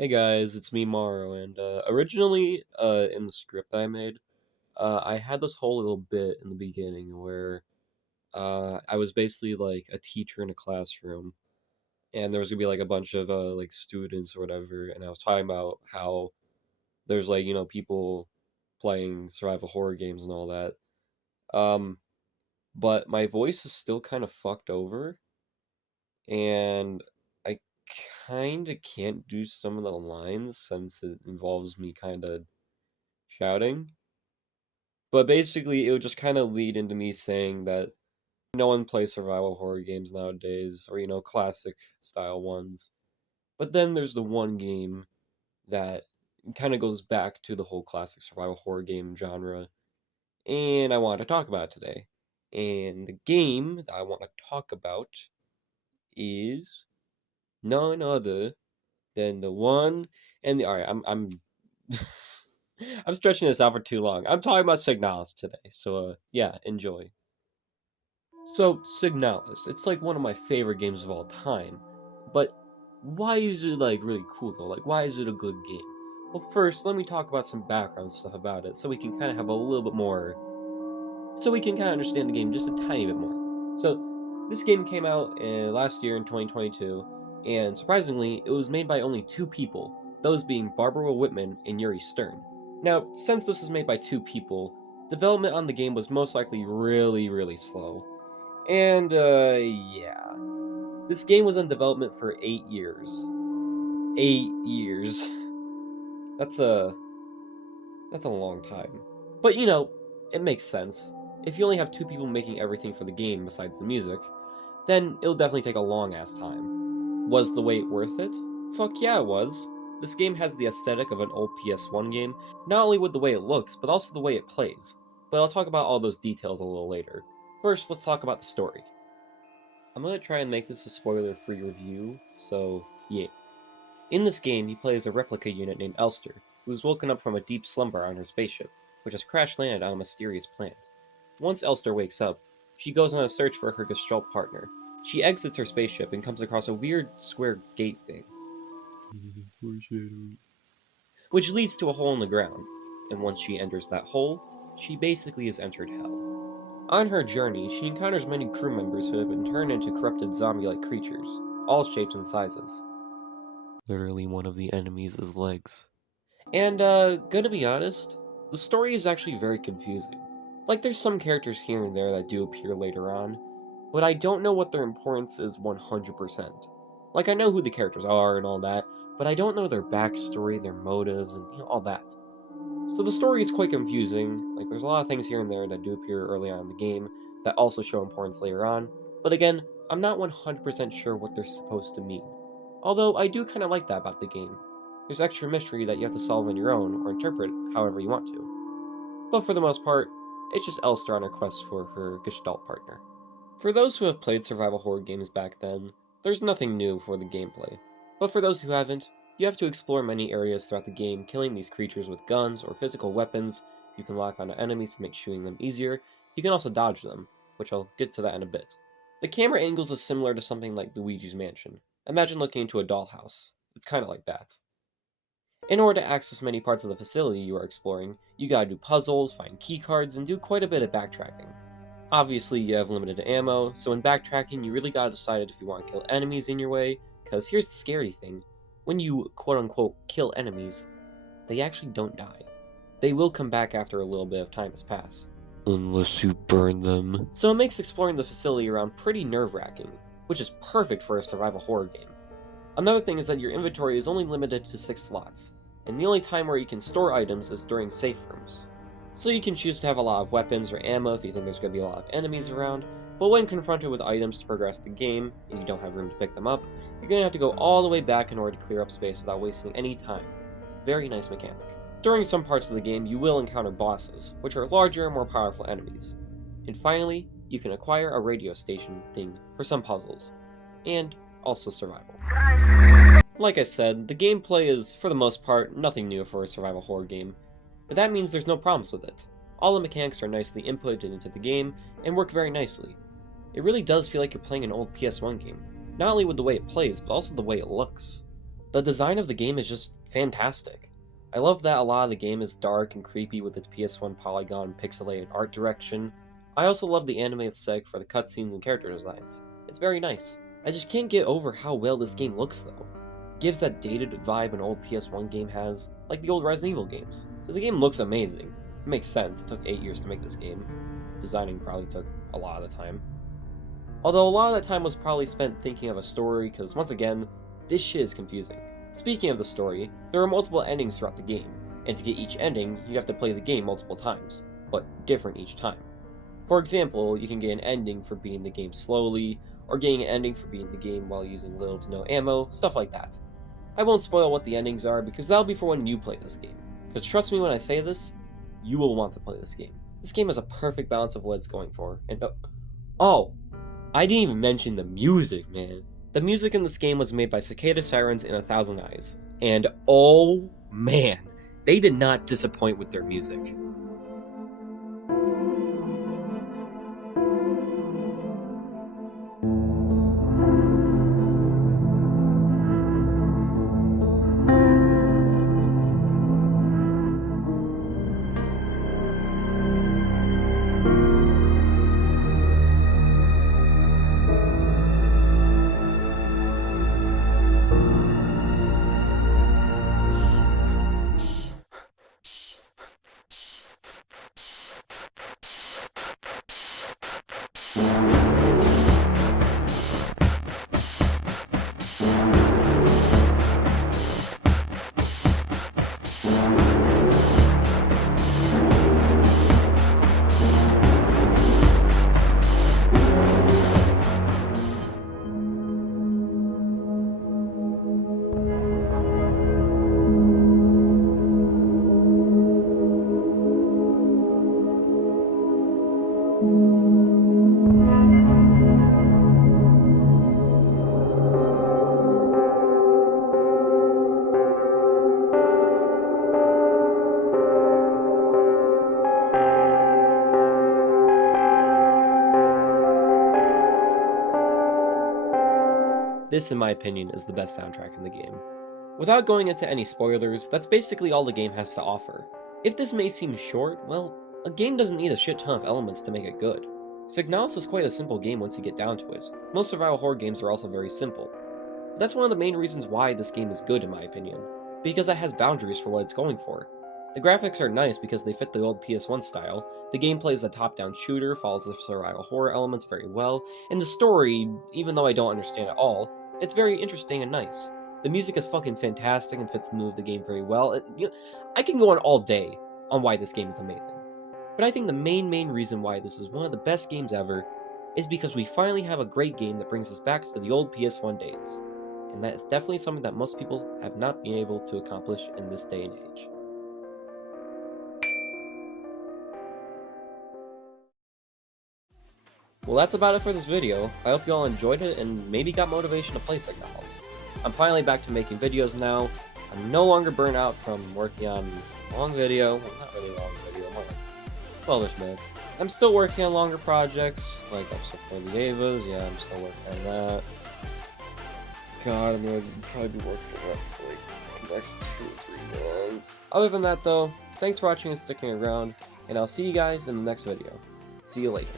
Hey guys, it's me Maro, and originally in the script I made, I had this whole little bit in the beginning where I was basically like a teacher in a classroom, and there was gonna be like a bunch of like students or whatever, and I was talking about how there's like people playing survival horror games and all that. Um, but my voice is still kind of fucked over, and I kind of can't do some of the lines since it involves me kind of shouting. But basically, it would just kind of lead into me saying that no one plays survival horror games nowadays, or, classic style ones. But then there's the one game that kind of goes back to the whole classic survival horror game genre, and I want to talk about it today. And the game that I want to talk about is none other than the one and the. Alright, I'm I'm stretching this out for too long. I'm talking about Signalis today, so yeah, enjoy. So, Signalis, it's like one of my favorite games of all time. But why is it like really cool though? Like, why is it a good game? Well, first, let me talk about some background stuff about it so we can kind of have a little bit more. So we can kind of understand the game just a tiny bit more. So, this game came out last year in 2022, and surprisingly, it was made by only two people, those being Barbara Whitman and Yuri Stern. Now, since this was made by two people, development on the game was most likely really slow. And, yeah. This game was in development for 8 years. 8 years. That's a... That's a long time. But, it makes sense. If you only have two people making everything for the game besides the music, then it'll definitely take a long-ass time. Was the wait worth it? Fuck yeah, it was. This game has the aesthetic of an old PS1 game, not only with the way it looks, but also the way it plays. But I'll talk about all those details a little later. First, let's talk about the story. I'm gonna try and make this a spoiler-free review, so yeah. In this game, you play as a replica unit named Elster, who is woken up from a deep slumber on her spaceship, which has crash-landed on a mysterious planet. Once Elster wakes up, she goes on a search for her Gestalt partner. She exits her spaceship and comes across a weird square gate thing, which leads to a hole in the ground, and once she enters that hole, she basically has entered hell. On her journey, she encounters many crew members who have been turned into corrupted zombie-like creatures, all shapes and sizes. Literally one of the enemies is legs. And, gonna be honest, the story is actually very confusing. Like, there's some characters here and there that do appear later on, but I don't know what their importance is 100%. Like, I know who the characters are and all that, but I don't know their backstory, their motives, and, all that. So the story is quite confusing. Like, there's a lot of things here and there that do appear early on in the game that also show importance later on, but again, I'm not 100% sure what they're supposed to mean. Although, I do kind of like that about the game. There's extra mystery that you have to solve on your own, or interpret however you want to. But for the most part, it's just Elster on a quest for her Gestalt partner. For those who have played survival horror games back then, there's nothing new for the gameplay. But for those who haven't, you have to explore many areas throughout the game, killing these creatures with guns or physical weapons. You can lock onto enemies to make shooting them easier. You can also dodge them, which I'll get to that in a bit. The camera angles is similar to something like Luigi's Mansion. Imagine looking into a dollhouse. It's kind of like that. In order to access many parts of the facility you are exploring, you gotta do puzzles, find keycards, and do quite a bit of backtracking. Obviously, you have limited ammo, so in backtracking, you really gotta decide if you want to kill enemies in your way, because here's the scary thing. When you quote-unquote kill enemies, they actually don't die. They will come back after a little bit of time has passed. Unless you burn them. So it makes exploring the facility around pretty nerve-wracking, which is perfect for a survival horror game. Another thing is that your inventory is only limited to 6 slots, and the only time where you can store items is during safe rooms. So you can choose to have a lot of weapons or ammo if you think there's going to be a lot of enemies around, but when confronted with items to progress the game, and you don't have room to pick them up, you're going to have to go all the way back in order to clear up space without wasting any time. Very nice mechanic. During some parts of the game, you will encounter bosses, which are larger and more powerful enemies. And finally, you can acquire a radio station thing for some puzzles, and also survival. Like I said, the gameplay is, for the most part, nothing new for a survival horror game, but that means there's no problems with it. All the mechanics are nicely inputted into the game, and work very nicely. It really does feel like you're playing an old PS1 game, not only with the way it plays, but also the way it looks. The design of the game is just fantastic. I love that a lot of the game is dark and creepy with its PS1 polygon pixelated art direction. I also love the animated aesthetic for the cutscenes and character designs. It's very nice. I just can't get over how well this game looks though. It gives that dated vibe an old PS1 game has, like the old Resident Evil games. So the game looks amazing. It makes sense, it took 8 years to make this game. Designing probably took a lot of the time. Although a lot of that time was probably spent thinking of a story, because once again, this shit is confusing. Speaking of the story, there are multiple endings throughout the game, and to get each ending, you have to play the game multiple times, but different each time. For example, you can get an ending for beating the game slowly, or getting an ending for beating the game while using little to no ammo, stuff like that. I won't spoil what the endings are, because that'll be for when you play this game. Because trust me when I say this, you will want to play this game. This game has a perfect balance of what it's going for, and oh! I didn't even mention the music, man. The music in this game was made by Cicada Sirens and 1,000 Eyes, and oh man, they did not disappoint with their music. This, in my opinion, is the best soundtrack in the game. Without going into any spoilers, that's basically all the game has to offer. If this may seem short, well, a game doesn't need a shit ton of elements to make it good. Signalis is quite a simple game once you get down to it. Most survival horror games are also very simple. But that's one of the main reasons why this game is good in my opinion, because it has boundaries for what it's going for. The graphics are nice because they fit the old PS1 style, the gameplay is a top-down shooter, follows the survival horror elements very well, and the story, even though I don't understand it all, it's very interesting and nice. The music is fucking fantastic and fits the mood of the game very well. I can go on all day on why this game is amazing. But I think the main reason why this is one of the best games ever is because we finally have a great game that brings us back to the old PS1 days. And that is definitely something that most people have not been able to accomplish in this day and age. Well, that's about it for this video. I hope you all enjoyed it and maybe got motivation to play Signalis. I'm finally back to making videos now. I'm no longer burnt out from working on a long video. Well, not really long video, more like 12-ish minutes. I'm still working on longer projects, like episode 4 of the Avas. Yeah, I'm still working on that. God, I'm gonna probably be working on that for like the next 2 or 3 months. Other than that though, thanks for watching and sticking around, and I'll see you guys in the next video. See you later.